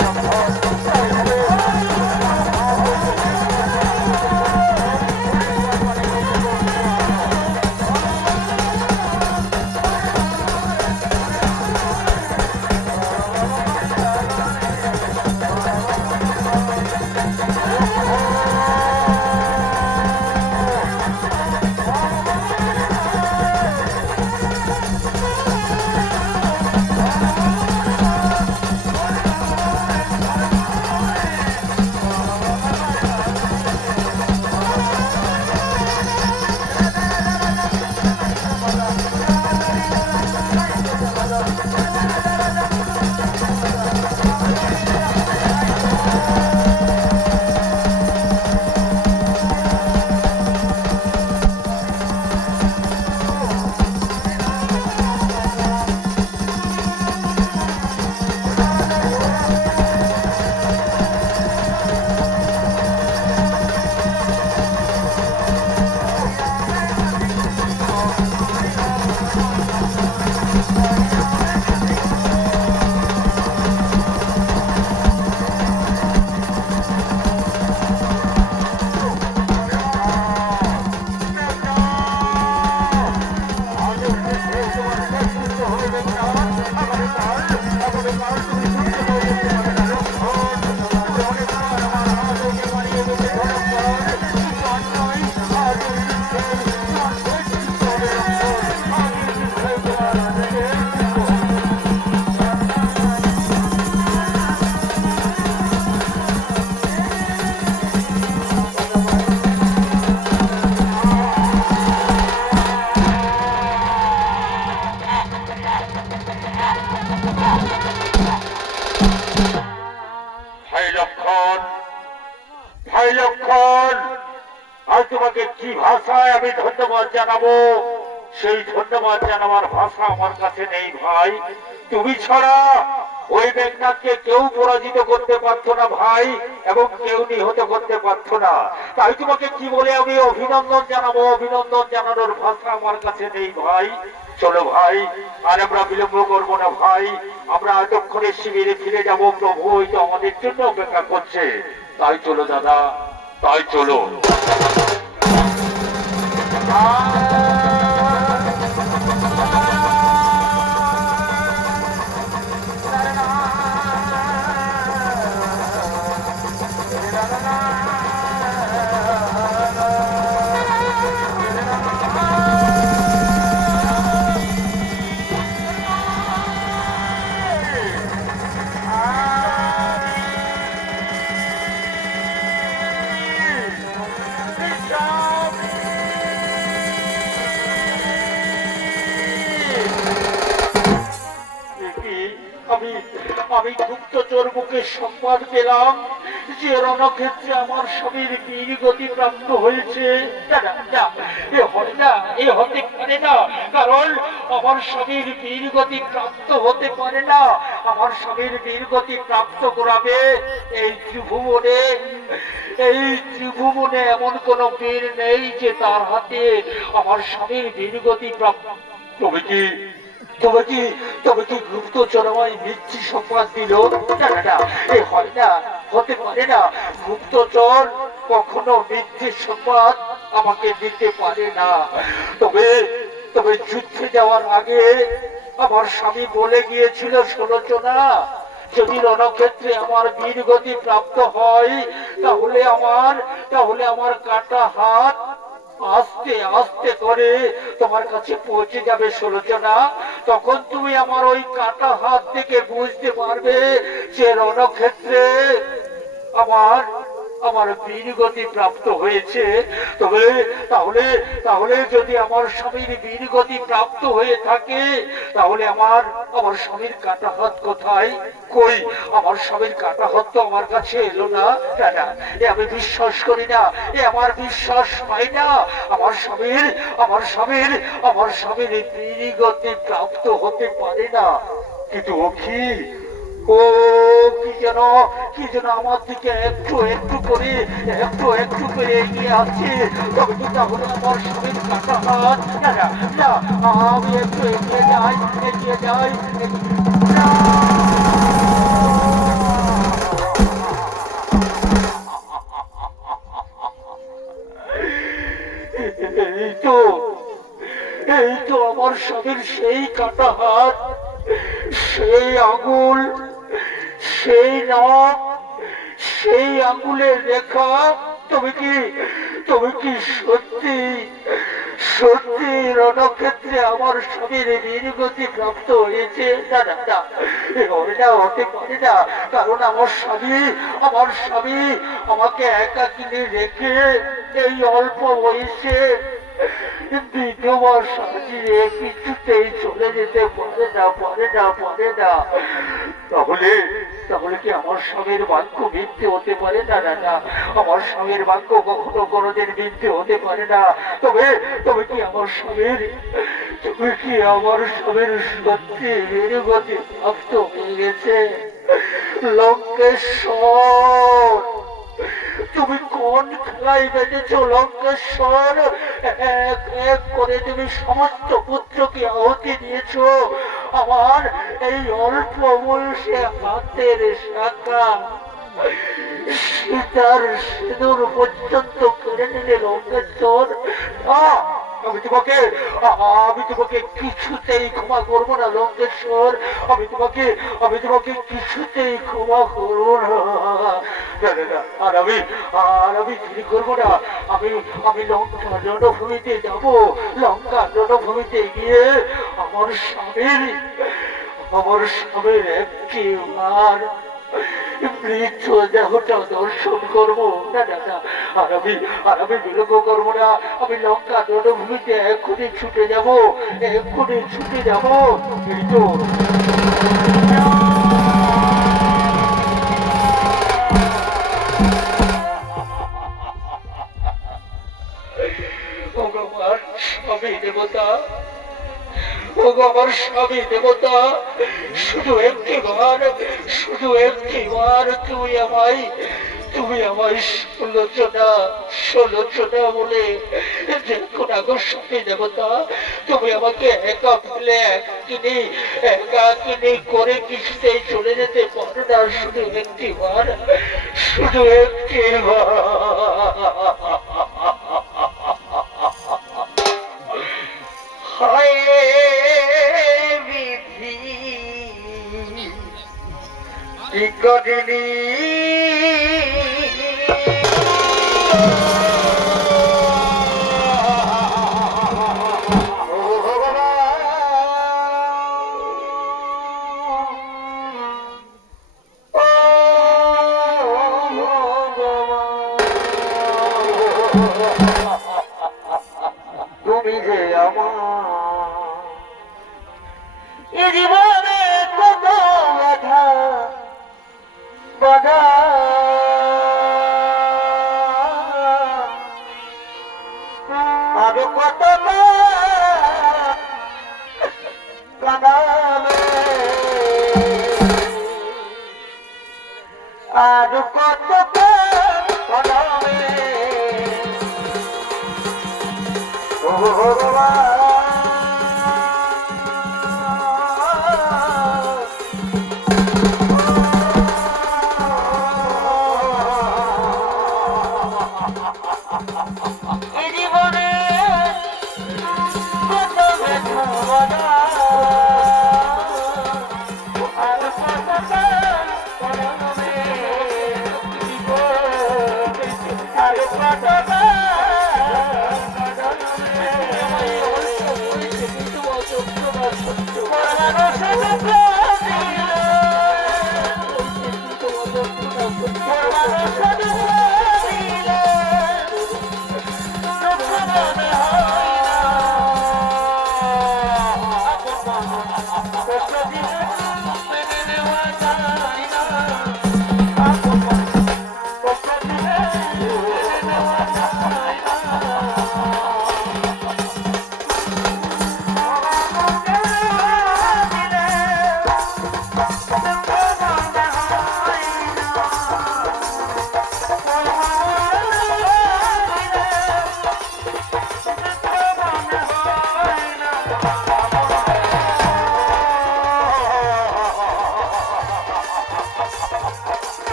তোমাকে কি ভাষায় আমি ধন্যবাদ জানাবো, সেই ধন্যবাদ জানাবার ভাষা আমার কাছে নেই ভাই। তুমি ছাড়া ওই মেঘনাথকে কেউ পরাজিত করতে পারতো না ভাই, এবং কেউ নিহত করতে পারতো না। তাই তোমাকে কি বলে আমি অভিনন্দন জানাবো, অভিনন্দন জানানোর ভাষা আমার কাছে নেই ভাই। চলো ভাই, আর আমরা বিলম্ব করবো না ভাই, আমরা এতক্ষণে শিবিরে ফিরে যাবো। প্রভু হয়তো আমাদের জন্য অপেক্ষা করছে। তাই চলো দাদা, তাই চলো। আমি গুপ্তচর মুখে সংবাদ পেলাম যে রণক্ষেত্রে আমার স্বামীর বীরগতি প্রাপ্ত হয়েছে। এ হয় না, এ হতে পারে না, কারণ আমার স্বামীর বীরগতি প্রাপ্ত হতে পারে না। আমার স্বামীর বীরগতি প্রাপ্ত করাবে এই ত্রিভুবনে, এই ত্রিভুবনে এমন কোন বীর নেই যে তার হাতে আমার স্বামীর বীরগতি প্রাপ্ত। তবে কি তবে কি তবে কি গুপ্তচর আমায় মিথ্যে সংবাদ দিল? না না না, এ হয় না, হতে পারে না। গুপ্তচর কখনো মিথ্যে সংবাদ আমাকে দিতে পারে না। তবে তবে যুদ্ধে যাওয়ার আগে আমার স্বামী বলে গিয়েছিল, সুলোচনা, যদি রণক্ষেত্রে আমার বীরগতি প্রাপ্ত হয় তাহলে আমার কাটা হাত আস্তে আস্তে করে তোমার কাছে পৌঁছে যাবে সুলোচনা। তখন তুমি আমার ওই কাটা হাত থেকে বুঝতে পারবে যে রণক্ষেত্রে আমার আমার বীরগতি প্রাপ্ত হয়েছে। তবে তাহলে তাহলে যদি আমার স্বামীর বীরগতি প্রাপ্ত হয়ে থাকে, তাহলে আমার আমার স্বামীর কাটা হাত কোথায়? কই, আমার স্বামীর কাটা হাত তো আমার কাছে এলো না। না, এ আমি বিশ্বাস করি না, এ আমার বিশ্বাস হয় না। আমার স্বামীর আমার স্বামীর আমার স্বামীর বীরগতি প্রাপ্ত হতে পারে না। কিন্তু ও কি যেন আমার দিকে একটু একটু করে এগিয়ে আসছে। তবে কি তাহলে আমার স্বামীর কাটা হাত? না না না, আমি একটু এগিয়ে যাই। না! এই তো এই তো আমার স্বামীর সেই কাটা হাত, সেই আঙুল, সেই নখ, সেই আঙুলের রেখা। তবে কি সত্যি সত্যি রণক্ষেত্রে আমার স্বামীর বীরগতি প্রাপ্ত হয়েছে? না না না, এটা হতে পারে না, কারণ আমার স্বামী আমাকে একাকিনী রেখে এই অল্প বয়সে দ্বিতীয়বার সাজিয়ে কিছুতেই চলে যেতে পারে না। তাহলে তাহলে কি আমার স্বামীর বাক্য মিথ্যে হতে পারে? না না না, আমার স্বামীর বাক্য কখনো কোনোদিন মিথ্যে হতে পারে না। তবে তবে কি আমার স্বামীর সত্যি বীরগতি প্রাপ্ত হয়ে গেছে? লঙ্কেশ্বর, তুমি কোন খেলায় বেঁধেছ লঙ্কেশ্বর? এক এক করে তুমি সমস্ত পুত্রকে আহতি দিয়েছ। আমার এই অল্প বয়সে হাতের শাখা সীতার সিঁদুর পর্যন্ত কেড়ে নিলে লঙ্কেশ্বর। আমি তোমাকে কিছুতেই ক্ষমা করবো না লঙ্কেশ্বর। আমি তোমাকে কিছুতেই ক্ষমা করবো না। আর আমি চুরি করবো না। আমি লঙ্কা রণভূমিতে যাবো। লঙ্কা রণভূমিতে গিয়ে আমার স্বামীর একটি মৃত দেহটা দর্শন করবো। না না না, আর আমি বিলম্ব করবো না। আমি লঙ্কা রণভূমিতে এক্ষুনি ছুটে যাবো। এই তো স্বামী দেবতা, আমার স্বামী দেবতা, শুধু একটিবার তুমি আমায় ষোলোচনা বলে দেখো না গো স্বামী দেবতা। তুমি আমাকে একা ফেলে একাকিনী করে কিছুতেই চলে যেতে পারো না। শুধু একটিবার হায় বিধি বিকটিনী। তুমি যে আমার জীবনে কত ব্যথা বাজার আরো কত কাঁদাবে আরো কত কাঁদাবে ও জীবনে কত বেদনা আর কত করবে আর কত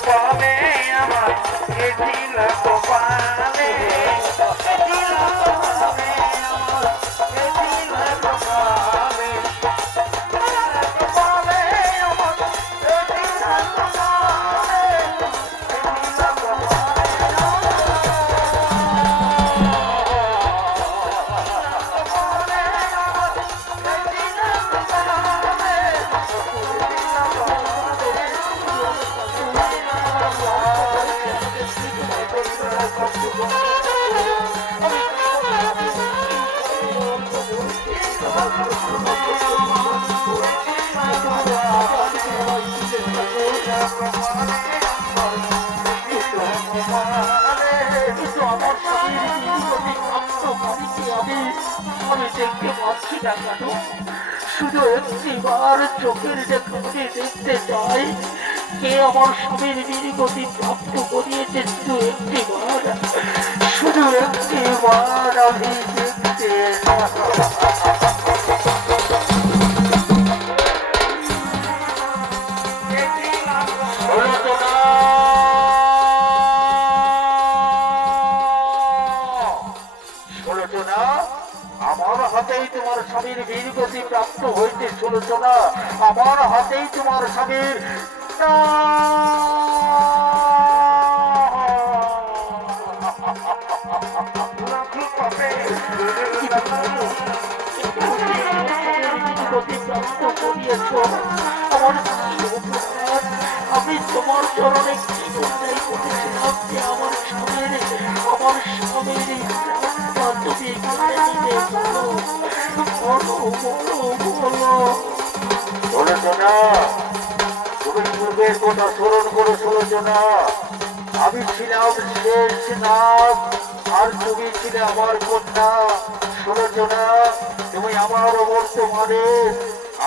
পাবে আমার এদিল পাবে আমি দেখতে পাচ্ছি না কেন শুধু একটিবার চোখের দেখাতে দেখতে চাই কে আমার স্বামীর নির্গতি প্রাপ্ত করিয়েছে শুধু একটিবার আমি দেখতে আমার হাতেই তোমার স্বামীর বীরগতি প্রাপ্ত হইতে সুলোচনা আমার হাতেই তোমার স্বামীর আমি তোমার চরণে কি অন্যায় করেছিলাম যে আমার স্বামীর তুমি সুলোচনা তুমি পূর্বের কথা স্মরণ করে সুলোচনা আমি ছিলাম শেষ নাম আর তুমি ছিলে আমার কন্যা সুলোচনা তুমি আমার বর্তমানে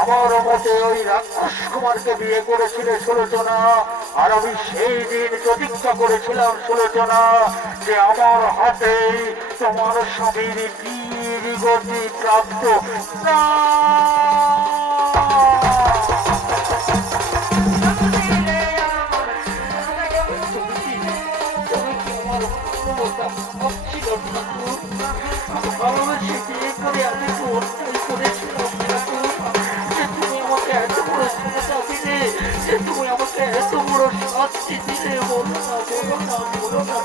আমার মতে ওই রাক্ষস কুমারকে বিয়ে করেছিলে সুলোচনা আর আমি সেই দিন প্রতিজ্ঞা করেছিলাম সুলোচনা যে আমার হাতে তোমার স্বামীর বীর গতি প্রাপ্ত না তুমি আমাকে এত বড় শাস্তি দিলে বলো না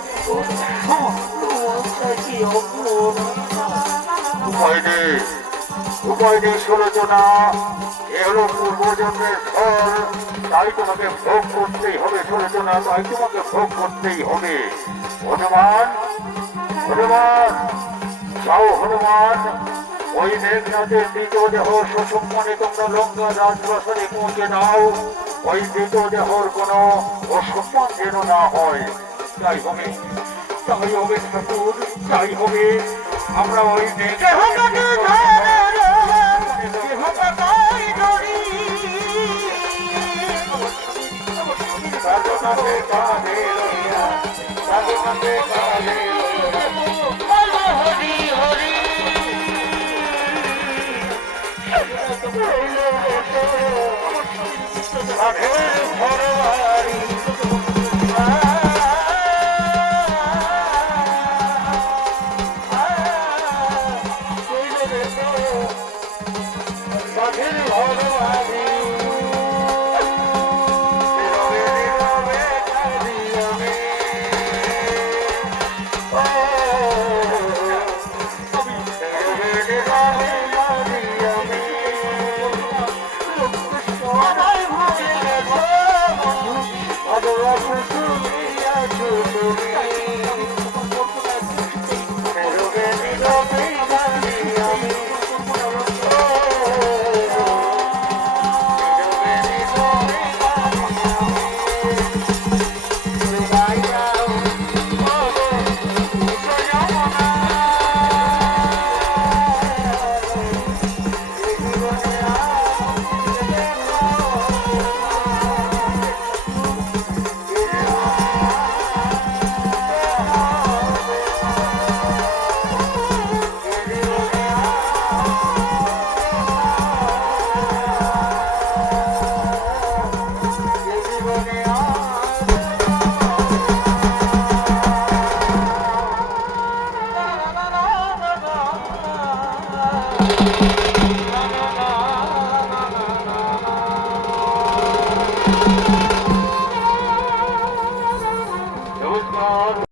কি উপায় নেই সুলোচনা, এ হলো পূর্বজন্মের ফল, তাই তোমাকে ভোগ করতেই হবে সুলোচনা, তাই তোমাকে ভোগ করতেই হবে। হনুমান, হনুমান, যাও হনুমান, ওই মেঘনাথের মৃতদেহ সুসম্মানে তোমরা লঙ্কা রাজপ্রাসাদে পৌঁছে দাও। ওই মৃতদেহর কোনো অসম্মান যেন না হয়। তাই হবে, তাই হবে ঠাকুর, তাই হবে। আমরা ওই ভগবান